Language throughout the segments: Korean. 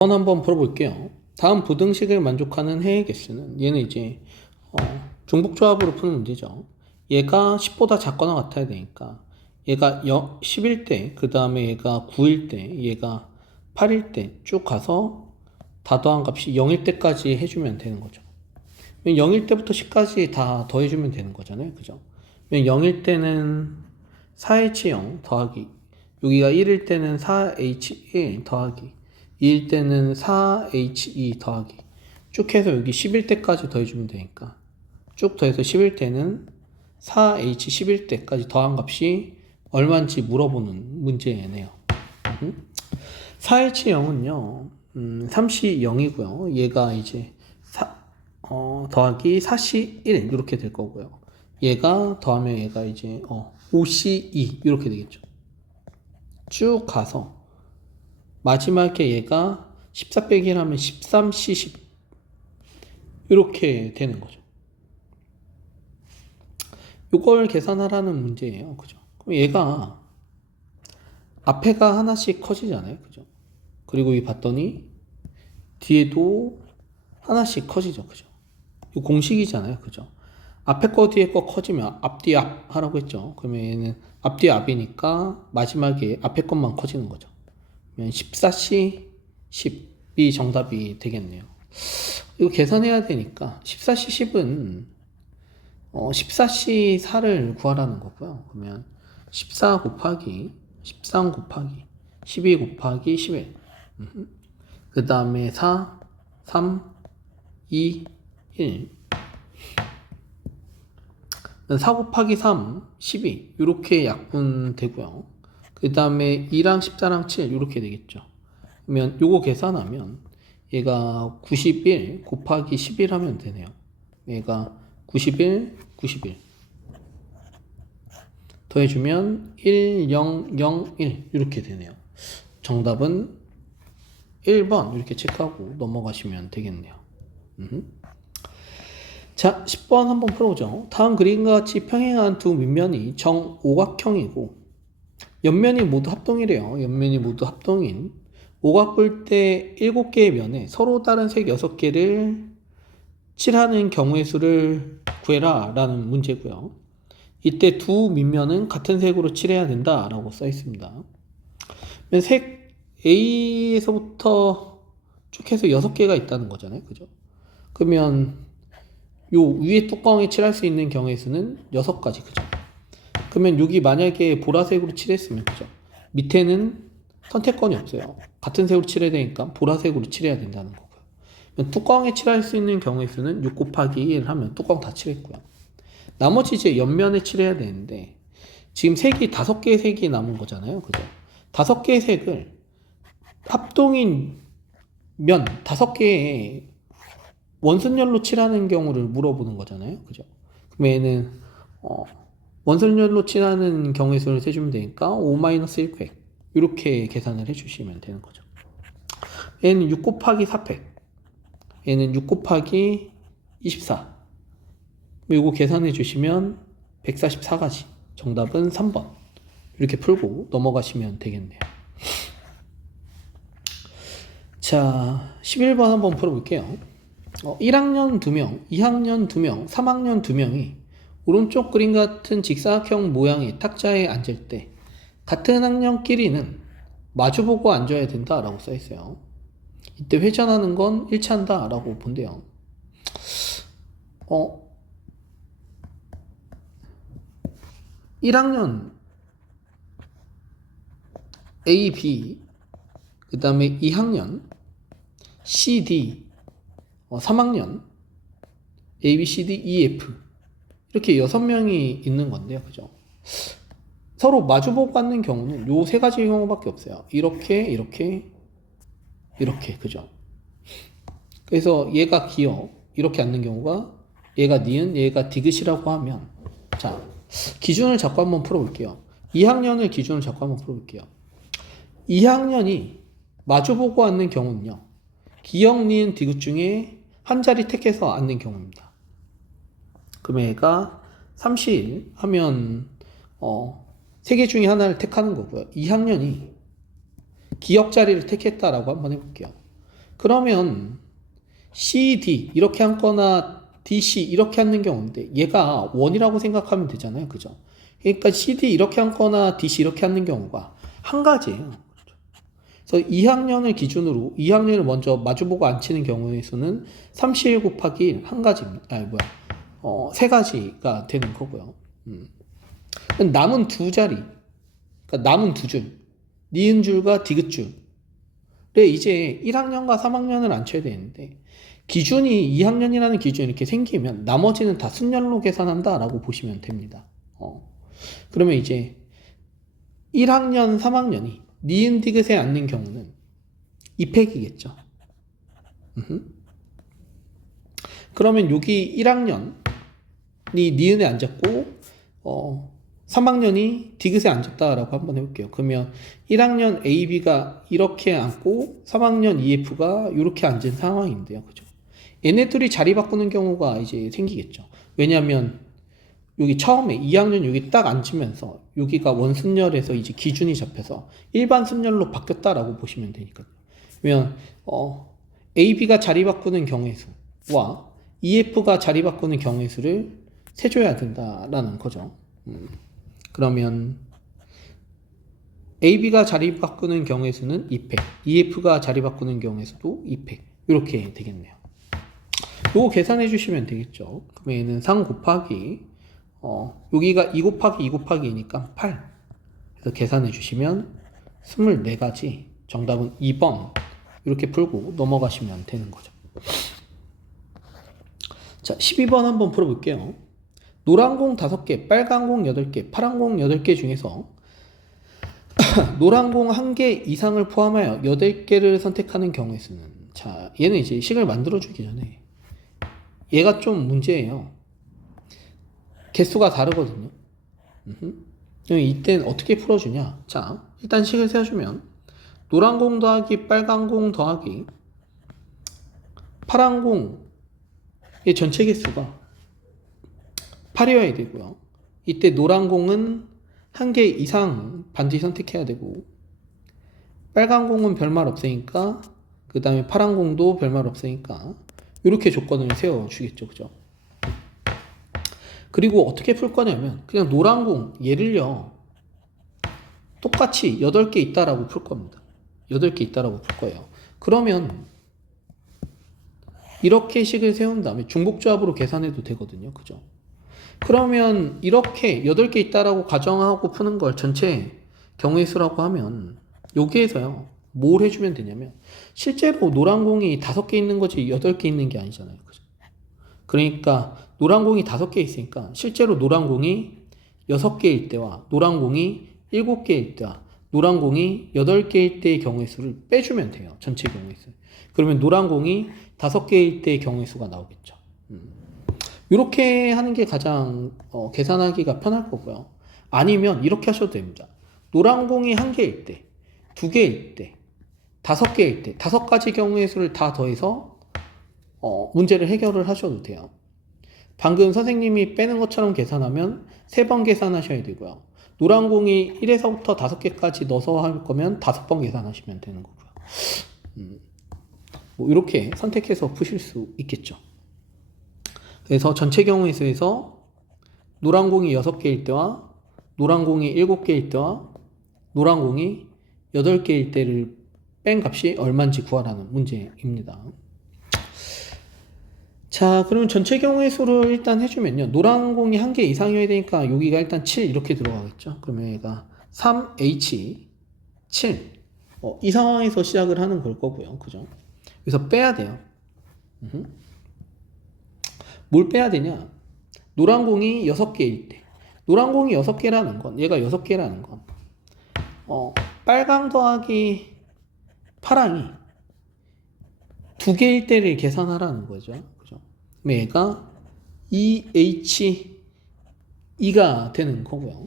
한번 풀어볼게요. 다음 부등식을 만족하는 해의 개수는 얘는 이제 중복조합으로 푸는 문제죠. 얘가 10보다 작거나 같아야 되니까 얘가 10일 때, 그 다음에 얘가 9일 때, 얘가 8일 때 쭉 가서 다 더한 값이 0일 때까지 해주면 되는 거죠. 0일 때부터 10까지 다 더해주면 되는 거잖아요. 그죠? 0일 때는 4H0 더하기, 여기가 1일 때는 4H1 더하기, 2일 때는 4H2 더하기, 쭉 해서 여기 10일 때까지 더해주면 되니까 쭉 더해서 10일 때는 4H11 때까지 더한 값이 얼마인지 물어보는 문제네요. 4H0은요 3시 0이고요 얘가 이제 더하기 4시 1 이렇게 될 거고요. 얘가 더하면 얘가 이제 5시 2 이렇게 되겠죠. 쭉 가서 마지막에 얘가 14 빼기 1 하면 13C 10 이렇게 되는 거죠. 이걸 계산하라는 문제예요. 그죠? 그럼 얘가 앞에가 하나씩 커지잖아요. 그죠? 그리고 이 봤더니 뒤에도 하나씩 커지죠. 그죠? 이 공식이잖아요. 그죠? 앞에 거 뒤에 거 커지면 앞뒤 앞 하라고 했죠. 그러면 얘는 앞뒤 앞이니까 마지막에 앞에 것만 커지는 거죠. 그러면 14C 10이 정답이 되겠네요. 이거 계산해야 되니까 14C 10은 14C 4를 구하라는 거고요. 그러면 14 곱하기 13 곱하기 12 곱하기 11 그 다음에 4 3 2 1 4 곱하기 3 12 이렇게 약분되고요. 그 다음에 2랑 14랑 7 이렇게 되겠죠. 그러면 요거 계산하면 얘가 91 곱하기 11 하면 되네요. 얘가 91 91 더해주면 1 0 0 1 이렇게 되네요. 정답은 1번 이렇게 체크하고 넘어가시면 되겠네요. 자, 10번 한번 풀어보죠. 다음 그림과 같이 평행한 두 밑면이 정오각형이고 옆면이 모두 합동이래요. 옆면이 모두 합동인 오각 볼 때 7개의 면에 서로 다른 색 6개를 칠하는 경우의 수를 구해라 라는 문제고요. 이때 두 밑면은 같은 색으로 칠해야 된다 라고 써 있습니다. 색 A에서부터 쭉 해서 6개가 있다는 거잖아요. 그죠? 그러면 요 위에 뚜껑에 칠할 수 있는 경우의 수는 6가지. 그죠? 그러면 여기 만약에 보라색으로 칠했으면 그죠? 밑에는 선택권이 없어요. 같은 색으로 칠해야 되니까 보라색으로 칠해야 된다는 거고요. 뚜껑에 칠할 수 있는 경우의 수는 6 곱하기 1 하면 뚜껑 다 칠했고요. 나머지 이제 옆면에 칠해야 되는데 지금 색이 5개의 색이 남은 거잖아요. 그죠? 5개의 색을 합동인 면 5개의 원순열로 칠하는 경우를 물어보는 거잖아요. 그죠? 그럼 얘는 원순열로 칠하는 경우의 수를 세주면 되니까 5-1획 이렇게 계산을 해주시면 되는 거죠. 얘는 6 곱하기 4팩, 얘는 6 곱하기 24. 이거 계산해 주시면 144가지. 정답은 3번. 이렇게 풀고 넘어가시면 되겠네요. 자, 11번 한번 풀어볼게요. 1학년 2명, 2학년 2명, 3학년 2명이 오른쪽 그림 같은 직사각형 모양의 탁자에 앉을 때 같은 학년끼리는 마주보고 앉아야 된다 라고 써있어요. 이때 회전하는 건 일치한다 라고 본대요. 1학년 A, B, 그 다음에 2학년 C, D, 3학년 A, B, C, D, E, F 이렇게 6명이 있는 건데요. 그죠? 서로 마주보고 앉는 경우는 요 3가지 경우밖에 없어요. 이렇게 이렇게 이렇게. 그죠? 그래서 얘가 기역 이렇게 앉는 경우가 얘가 니은 얘가 디귿이라고 하면 자 기준을 잡고 한번 풀어볼게요. 2학년을 기준으로 잡고 한번 풀어볼게요. 2학년이 마주보고 앉는 경우는요. 기역, 니은, 디귿 중에 한 자리 택해서 앉는 경우입니다. 그러면 얘가 3시1 하면 3개 중에 하나를 택하는 거고요. 2학년이 기역 자리를 택했다라고 한번 해볼게요. 그러면 CD 이렇게 앉거나 DC 이렇게 앉는 경우인데 얘가 원이라고 생각하면 되잖아요. 그죠? 그러니까 CD 이렇게 앉거나 DC 이렇게 앉는 경우가 한 가지예요. 그래서 2학년을 기준으로 2학년을 먼저 마주보고 앉히는 경우에서는 31 곱하기 1 한 가지입니다. 세 가지가 되는 거고요. 남은 두 자리, 그러니까 남은 두 줄, 니은 줄과 디귿 줄에 이제 1학년과 3학년을 앉혀야 되는데 기준이 2학년이라는 기준이 이렇게 생기면 나머지는 다 순열로 계산한다라고 보시면 됩니다. 그러면 이제 1학년, 3학년이 니은 디귿에 앉는 경우는 2팩이겠죠. 그러면 여기 1학년이 니은에 앉았고 3학년이 디귿에 앉았다라고 한번 해볼게요. 그러면 1학년 AB가 이렇게 앉고 3학년 EF가 이렇게 앉은 상황인데요. 그죠? 얘네들이 자리 바꾸는 경우가 이제 생기겠죠. 왜냐하면 여기 처음에 2학년 여기 딱 앉으면서 여기가 원순열에서 이제 기준이 잡혀서 일반 순열로 바뀌었다라고 보시면 되니까요. 그러면 AB가 자리 바꾸는 경우의 수와 EF가 자리 바꾸는 경우의 수를 세줘야 된다라는 거죠. 그러면 AB가 자리 바꾸는 경우의 수는 2팩, EF가 자리 바꾸는 경우의 수도 2팩 이렇게 되겠네요. 요거 계산해 주시면 되겠죠. 그러면 얘는 3 곱하기 여기가 2 곱하기 2 곱하기 2니까 8. 그래서 계산해 주시면 24가지. 정답은 2번. 이렇게 풀고 넘어가시면 되는 거죠. 자, 12번 한번 풀어볼게요. 노란 공 5개, 빨간 공 8개, 파란 공 8개 중에서 노란 공 1개 이상을 포함하여 8개를 선택하는 경우의 수는, 자, 얘는 이제 식을 만들어주기 전에 얘가 좀 문제예요. 개수가 다르거든요. 이때는 어떻게 풀어주냐? 자, 일단 식을 세워주면 노란 공 더하기 빨간 공 더하기 파란 공의 전체 개수가 8이어야 되고요. 이때 노란 공은 1개 이상 반드시 선택해야 되고 빨간 공은 별말 없으니까 그 다음에 파란 공도 별말 없으니까 이렇게 조건을 세워주겠죠. 그죠? 그리고 어떻게 풀 거냐면 그냥 노란 공 얘를요 똑같이 8개 있다라고 풀 겁니다. 8개 있다라고 풀 거예요. 그러면 이렇게 식을 세운 다음에 중복조합으로 계산해도 되거든요. 그죠? 그러면 이렇게 8개 있다라고 가정하고 푸는 걸 전체 경우의 수라고 하면 여기에서요 뭘 해주면 되냐면 실제로 노란 공이 5개 있는 거지 8개 있는 게 아니잖아요. 그죠? 그러니까 노란 공이 5개 있으니까 실제로 노란 공이 6개일 때와 노란 공이 7개일 때와 노란 공이 8개일 때의 경우의 수를 빼주면 돼요. 전체 경우의 수. 그러면 노란 공이 5개일 때의 경우의 수가 나오겠죠. 이렇게 하는 게 가장 계산하기가 편할 거고요. 아니면 이렇게 하셔도 됩니다. 노란 공이 1개일 때, 2개일 때, 5개일 때, 5가지 경우의 수를 다 더해서 문제를 해결을 하셔도 돼요. 방금 선생님이 빼는 것처럼 계산하면 3번 계산하셔야 되고요. 노란 공이 1에서부터 5개까지 넣어서 할 거면 5번 계산하시면 되는 거고요. 뭐 이렇게 선택해서 푸실 수 있겠죠. 그래서 전체 경우의 수에서 노란 공이 6개일 때와 노란 공이 7개일 때와 노란 공이 8개일 때를 뺀 값이 얼마인지 구하라는 문제입니다. 자, 그러면 전체 경우의 수를 일단 해주면요. 노란 공이 1개 이상이어야 되니까 여기가 일단 7 이렇게 들어가겠죠. 그러면 얘가 3H 7. 이 상황에서 시작을 하는 걸 거고요. 그죠? 그래서 빼야 돼요. 뭘 빼야 되냐? 노란 공이 6개일 때. 노란 공이 6개라는 건, 얘가 6개라는 건, 빨강 더하기 파랑이 2개일 때를 계산하라는 거죠. 그죠? 그럼 얘가 2H2가 되는 거고요.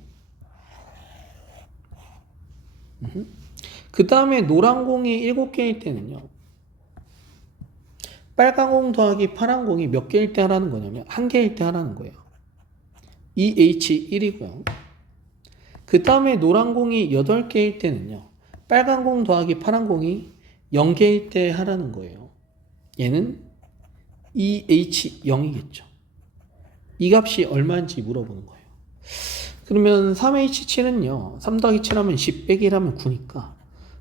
그 다음에 노란 공이 7개일 때는요. 빨간 공 더하기 파란 공이 몇 개일 때 하라는 거냐면 1개일 때 하라는 거예요. 2H1이고요. 그 다음에 노란 공이 8개일 때는요. 빨간 공 더하기 파란 공이 0개일 때 하라는 거예요. 얘는 EH0이겠죠. 이 값이 얼마인지 물어보는 거예요. 그러면 3H7은요. 3 더하기 7하면 10 빼기 1하면 9니까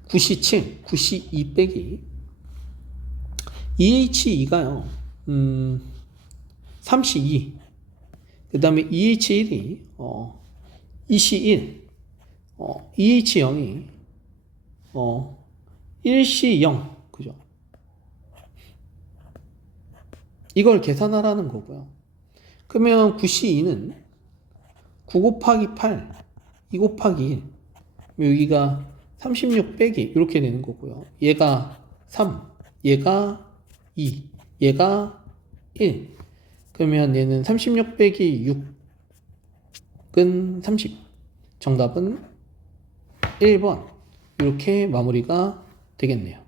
9시 7, 9시 2 빼기 EH2가요. 3시 2. 그 다음에 EH1이 2시 1. EH0이 1시 0. 그죠? 이걸 계산하라는 거고요. 그러면 9시 2는 9 곱하기 8, 2 곱하기 1. 여기가 36 빼기 이렇게 되는 거고요. 얘가 3, 얘가 2, 얘가 1. 그러면 얘는 36 빼기 6은 30. 정답은 1번. 이렇게 마무리가 되겠네요.